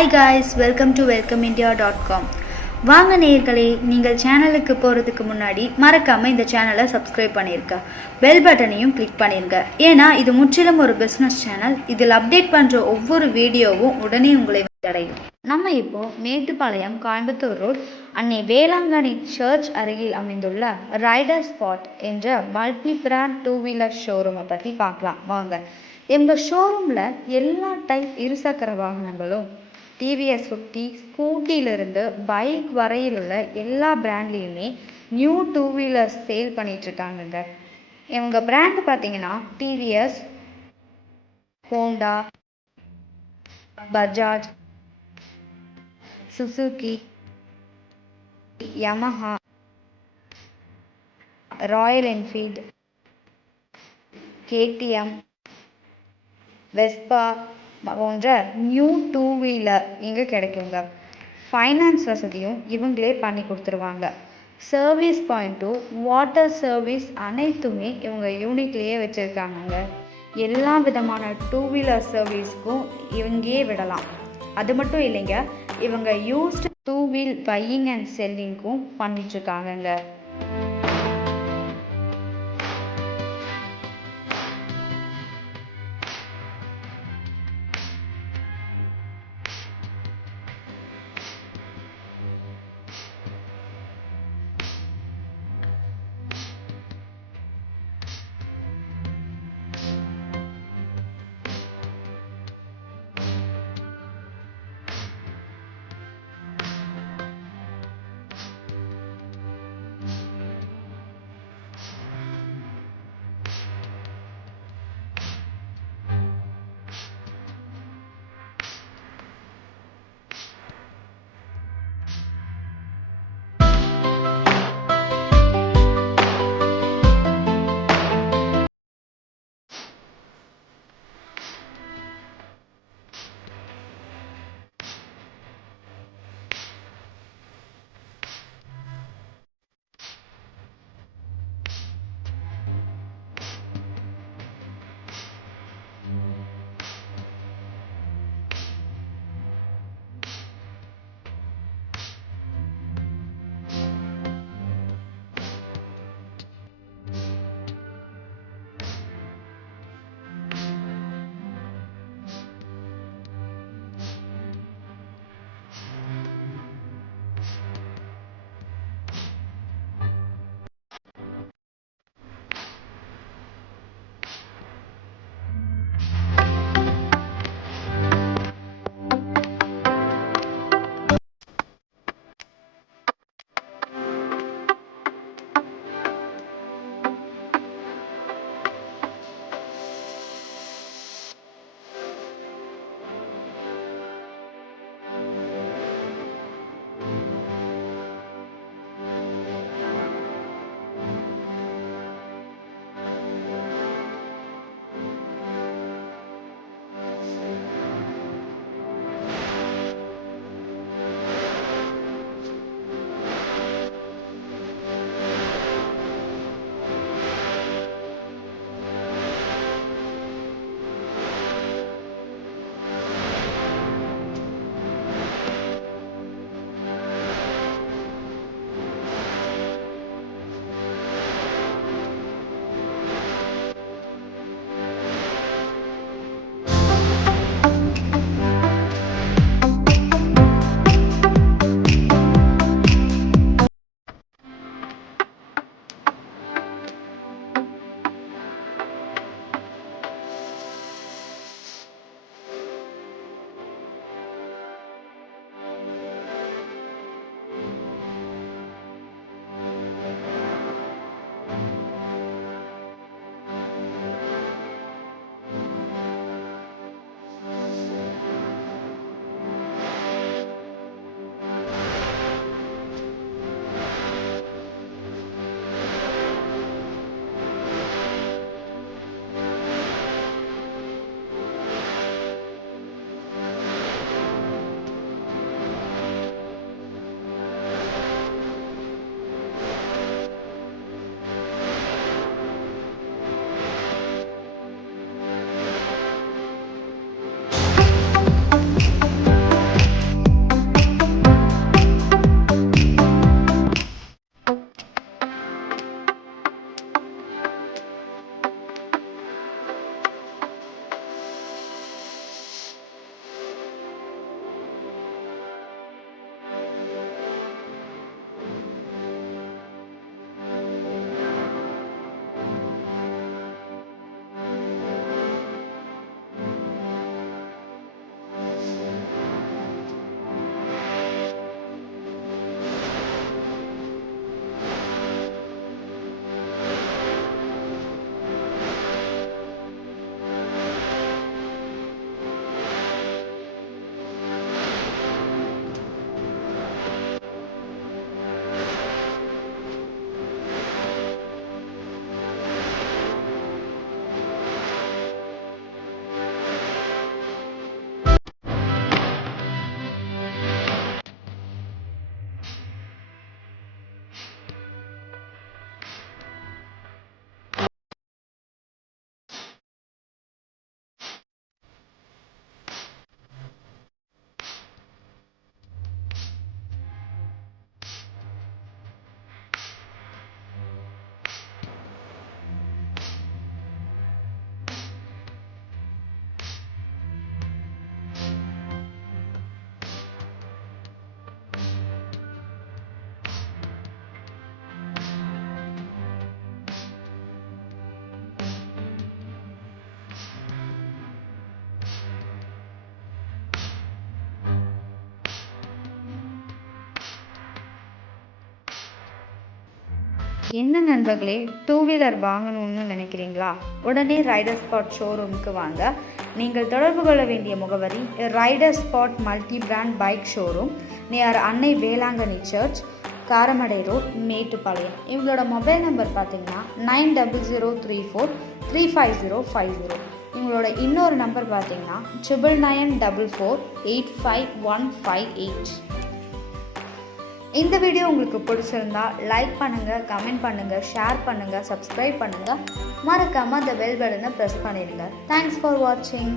Hi guys, welcome to welcomeindia.com. வாங்க நேயர்களே, நீங்கள் சேனலுக்கு போகிறதுக்கு முன்னாடி மறக்காமல் இந்த சேனலை சப்ஸ்கிரைப் பண்ணியிருக்க, பெல் பட்டனையும் கிளிக் பண்ணிருங்க. ஏன்னா இது முற்றிலும் ஒரு பிஸ்னஸ் சேனல். இதில் அப்டேட் பண்ணுற ஒவ்வொரு வீடியோவும் உடனே உங்களை அடையும். நம்ம இப்போ மேட்டுப்பாளையம் கோயம்புத்தூர் ரோட் அன்னை வேளாங்கண்ணி சர்ச் அருகில் அமைந்துள்ள ரைடர் ஸ்பாட் என்ற மல்டி பிராண்ட் டூ வீலர் ஷோரூமை பற்றி பார்க்கலாம் வாங்க. எங்கள் ஷோரூமில் எல்லா டைப் இருசக்கர வாகனங்களும் டிவிஎஸ் 50 ஸ்கூட்டியிலிருந்து பைக் வரையில் உள்ள எல்லா பிராண்ட்லேயுமே நியூ டூ வீலர்ஸ் சேல் பண்ணிகிட்ருக்காங்கங்க. இவங்க பிராண்டு பார்த்தீங்கன்னா TVS, Honda, Bajaj, Suzuki, Yamaha, Royal Enfield, KTM, Vespa போன்ற நியூ டூ வீலர் இங்கே கிடைக்குங்க. ஃபைனான்ஸ் வசதியும் இவங்களே பண்ணி கொடுத்துருவாங்க. சர்வீஸ் பாயிண்ட்டும் வாட்டர் சர்வீஸ் அனைத்துமே இவங்க யூனிட்லேயே வச்சுருக்காங்கங்க. எல்லா விதமான டூ வீலர் சர்வீஸ்க்கும் இவங்கேயே விடலாம். அது மட்டும் இல்லைங்க, இவங்க used two wheel buying and செல்லிங்க்கும் பண்ணிட்டுருக்காங்கங்க. என்ன நண்பர்களே, டூ வீலர் வாங்கணும்னு நினைக்கிறீங்களா? உடனே ரைடர் ஸ்பாட் ஷோரூமுக்கு வாங்க. நீங்கள் தொடர்பு கொள்ள வேண்டிய முகவரி rider spot multi brand bike showroom, near Annai Velankanni church, Karamadai road, Mettupalayam. இவங்களோட மொபைல் நம்பர் பார்த்தீங்கன்னா 9004355050. இவங்களோட இன்னொரு நம்பர் பார்த்தீங்கன்னா 9994485158. இந்த வீடியோ உங்களுக்கு பிடிச்சிருந்தா லைக் பண்ணுங்கள், கமெண்ட் பண்ணுங்கள், ஷேர் பண்ணுங்கள், சப்ஸ்கிரைப் பண்ணுங்கள். மறக்காமல் அந்த பெல் பட்டனை ப்ரெஸ் பண்ணிடுங்க. தேங்க்ஸ் ஃபார் வாட்சிங்.